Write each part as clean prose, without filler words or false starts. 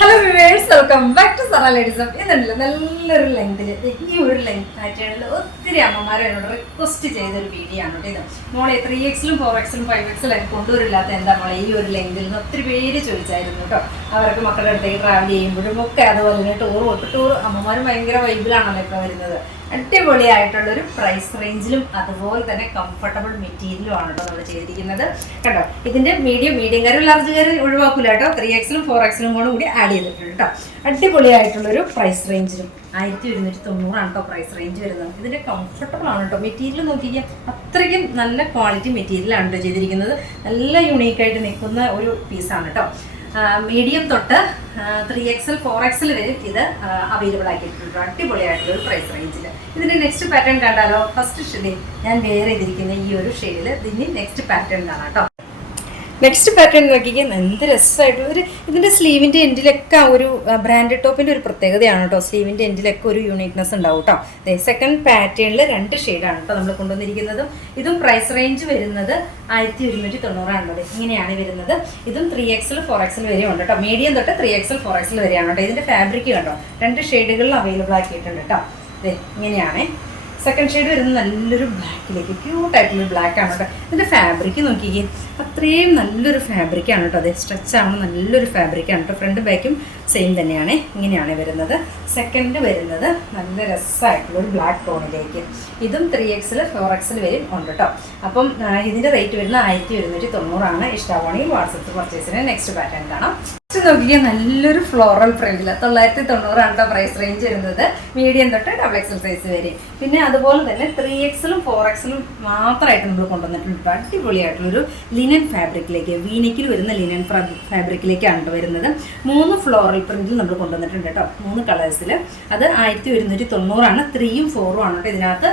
Hello viewers, welcome back to Zara ladies. ഇതുണ്ടല്ലോ നല്ലൊരു ലെങ്തിൽ ഈ ഒരു ലെങ്ത് പാറ്റേണിൽ ഒത്തിരി അമ്മമാരെ എന്നോട് റിക്വസ്റ്റ് ചെയ്തൊരു വീഡിയോ ആണ് കേട്ടോ. ഇത് മോളെ 3Xലും 4Xലും 5Xലും എനിക്ക് കൊണ്ടുവരില്ലാത്ത എന്താ മോളെ ഈ ഒരു ലെങ്തിൽ നിന്ന് ഒത്തിരി പേര് ചോദിച്ചായിരുന്നു കേട്ടോ. അവർക്ക് മക്കളുടെ അടുത്തേക്ക് ട്രാവൽ ചെയ്യുമ്പോഴും ഒക്കെ അതുപോലെ തന്നെ ടൂർ അമ്മമാരും ഭയങ്കര വൈബിലാണല്ലോ ഇപ്പോൾ വരുന്നത്. അടിപൊളിയായിട്ടുള്ളൊരു പ്രൈസ് റേഞ്ചിലും അതുപോലെ തന്നെ കംഫർട്ടബിൾ മെറ്റീരിയലും ആണ് കേട്ടോ നമ്മൾ ചെയ്തിരിക്കുന്നത്. കണ്ടോ, ഇതിന്റെ മീഡിയംകാരും ലാർജുകാരും ഒഴിവാക്കില്ല കേട്ടോ. 3Xലും 4Xലും കൂടി ആഡ് ചെയ്തിട്ടുണ്ട് കേട്ടോ. അടിപൊളിയായിട്ടുള്ളൊരു പ്രൈസ് റേഞ്ചിലും 1190 ആണ് കേട്ടോ പ്രൈസ് റേഞ്ച് വരുന്നത്. ഇതിന്റെ കംഫർട്ടബിൾ ആണ് കേട്ടോ. മെറ്റീരിയൽ നോക്കിക്കാൻ അത്രയ്ക്കും നല്ല ക്വാളിറ്റി മെറ്റീരിയലാണ് കേട്ടോ ചെയ്തിരിക്കുന്നത്. നല്ല യുണീക്കായിട്ട് നിൽക്കുന്ന ഒരു പീസാണ് കേട്ടോ. മീഡിയം തൊട്ട് 3XL 4XL വരെ ഇത് അവൈലബിൾ ആക്കിയിട്ടുണ്ട്. അടിപൊളിയായിട്ടുള്ള ഒരു പ്രൈസ് റേഞ്ചിൽ. ഇതിന്റെ നെക്സ്റ്റ് പാറ്റേൺ കണ്ടാലോ? ഫസ്റ്റ് ഷെയ്ഡിൽ ഞാൻ വെയർ ചെയ്തിരിക്കുന്ന ഈ ഒരു ഷെയ്ഡിൽ ഇതിന് നെക്സ്റ്റ് പാറ്റേൺ കാണാം കേട്ടോ. നെക്സ്റ്റ് പാറ്റേൺ നോക്കിക്കാൻ എന്ത് രസമായിട്ടുള്ള ഇതിൻ്റെ സ്ലീവിൻ്റെ എൻഡിലൊക്കെ ഒരു ബ്രാൻഡഡ് ടോപ്പിൻ്റെ ഒരു പ്രത്യേകതയാണ് കേട്ടോ. സ്ലീവിൻ്റെ എൻഡിലൊക്കെ ഒരു യൂണിക്നെസ് ഉണ്ടാവും കേട്ടോ. സെക്കൻഡ് പാറ്റേണിൽ 2 ഷെയ്ഡാണ് കേട്ടോ നമ്മൾ കൊണ്ടുവന്നിരിക്കുന്നത്. ഇതും പ്രൈസ് റേഞ്ച് വരുന്നത് 1190 ഇങ്ങനെയാണ് വരുന്നത്. ഇതും 3XL 4XL വരെ ഉണ്ട് കേട്ടോ. മീഡിയം തൊട്ട് 3XL 4XL വരെയാണ് കേട്ടോ. ഇതിൻ്റെ ഫാബ്രിക് കേട്ടോ 2 ഷെയ്ഡുകളിൽ അവൈലബിൾ ആക്കിയിട്ടുണ്ട് കേട്ടോ. ഇങ്ങനെയാണ് സെക്കൻഡ് ഷെയ്ഡ് വരുന്നത്. നല്ലൊരു ബ്ലാക്കിലേക്ക് ക്യൂട്ടായിട്ടുള്ളൊരു ബ്ലാക്കാണ് കേട്ടോ. ഇതിൻ്റെ ഫാബ്രിക് നോക്കിക്കേ, അത്രയും നല്ലൊരു ഫാബ്രിക്കാണ് കേട്ടോ. അതെ, സ്ട്രെച്ച് ആവുന്ന നല്ലൊരു ഫാബ്രിക്കാണ് കേട്ടോ. ഫ്രണ്ട് ബാക്കും സെയിം തന്നെയാണ്. ഇങ്ങനെയാണ് വരുന്നത്. സെക്കൻഡ് വരുന്നത് നല്ല രസമായിട്ടുള്ളൊരു ബ്ലാക്ക് ടോണിലേക്ക്. ഇതും 3XL 4XL വരെയും ഉണ്ട് കേട്ടോ. അപ്പം ഇതിൻ്റെ റേറ്റ് വരുന്നത് 1190 ഇഷ്ടമാണെങ്കിൽ വാട്സപ്പ് പർച്ചേസിന് നെക്സ്റ്റ് പാറ്റേൺ കാണാം. നോക്കിയാൽ നല്ലൊരു ഫ്ലോറൽ പ്രിന്റിൽ 990 കേട്ടോ പ്രൈസ് റേഞ്ച് വരുന്നത്. മീഡിയം തൊട്ട് XXL സൈസ് വരെ. പിന്നെ അതുപോലെ തന്നെ 3Xലും 4Xലും മാത്രമായിട്ട് നമ്മൾ കൊണ്ടുവന്നിട്ടുണ്ട്. അടിപൊളിയായിട്ടുള്ളൊരു ലിനൻ ഫാബ്രിക്കിലേക്ക്, വീനിക്കിൽ വരുന്ന ലിനൻ ഫാബ്രിക്കിലേക്കാണ് കേട്ടോ വരുന്നത്. 3 ഫ്ലോറൽ പ്രിന്റിൽ നമ്മൾ കൊണ്ടുവന്നിട്ടുണ്ട് കേട്ടോ. 3 കളേഴ്സിൽ. അത് 1190 3ഉം 4ഉം ആണ് കേട്ടോ ഇതിനകത്ത്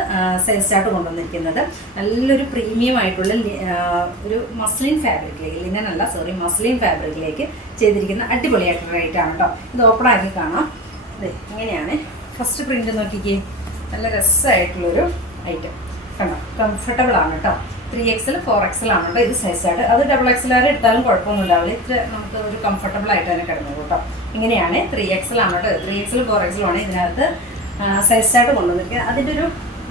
സൈസ് ചാർട്ട് കൊണ്ടുവന്നിരിക്കുന്നത്. നല്ലൊരു പ്രീമിയം ആയിട്ടുള്ള ഒരു മസ്ലിൻ ഫാബ്രിക്കിലേക്ക്, ലിനൻ അല്ല സോറി മസ്ലിൻ ഫാബ്രിക്കിലേക്ക് ചെയ്തിരിക്കുന്ന അടിപൊളിയായിട്ടുള്ള റേറ്റ് ആണ് കേട്ടോ. ഇത് ഓപ്പൺ ആക്കി കാണാം. അതെ, ഇങ്ങനെയാണ് ഫസ്റ്റ് പ്രിന്റ് നോക്കിക്കേ. നല്ല രസമായിട്ടുള്ളൊരു ഐറ്റം കണ്ടോ. കംഫർട്ടബിൾ ആണ് കേട്ടോ. 3XL 4XL ആണ് കേട്ടോ ഇത് സൈസായിട്ട്. അത് XXL എടുത്താലും കുഴപ്പമൊന്നും ഉണ്ടാവില്ല. ഇത്ര നമുക്ക് ഒരു കംഫർട്ടബിൾ ആയിട്ട് തന്നെ കിടന്നത് കേട്ടോ. ഇങ്ങനെയാണ് 3XL ആണ് കേട്ടോ. 3XL 4XL ആണ് ഇതിനകത്ത് സൈസായിട്ട് കൊണ്ടുവന്നിരിക്കുക. അതിൻ്റെ ഒരു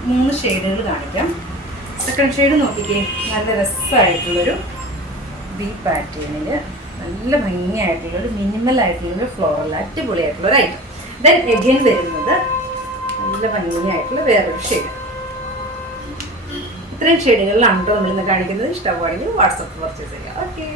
3 ഷെയ്ഡുകൾ കാണിക്കാം. സെക്കൻഡ് ഷെയ്ഡ് നോക്കിക്കേ. നല്ല രസമായിട്ടുള്ളൊരു ബി പാറ്റേണിൽ നല്ല ഭംഗിയായിട്ടുള്ളൊരു മിനിമൽ ആയിട്ടുള്ളൊരു ഫ്ലോറൽ അടിപൊളിയായിട്ടുള്ളൊരു ഐറ്റം. ദെൻ എഗെയിൻ വരുന്നത് നല്ല ഭംഗിയായിട്ടുള്ള വേറൊരു ഷെയ്ഡ്. ഇത്രയും ഷെയ്ഡുകളിലാണ് കേട്ടോ നമ്മളിന്ന് കാണിക്കുന്നത്. ഇഷ്ടമാണെങ്കിൽ വാട്സപ്പ് പർച്ചേസ് ചെയ്യാം. ഓക്കെ.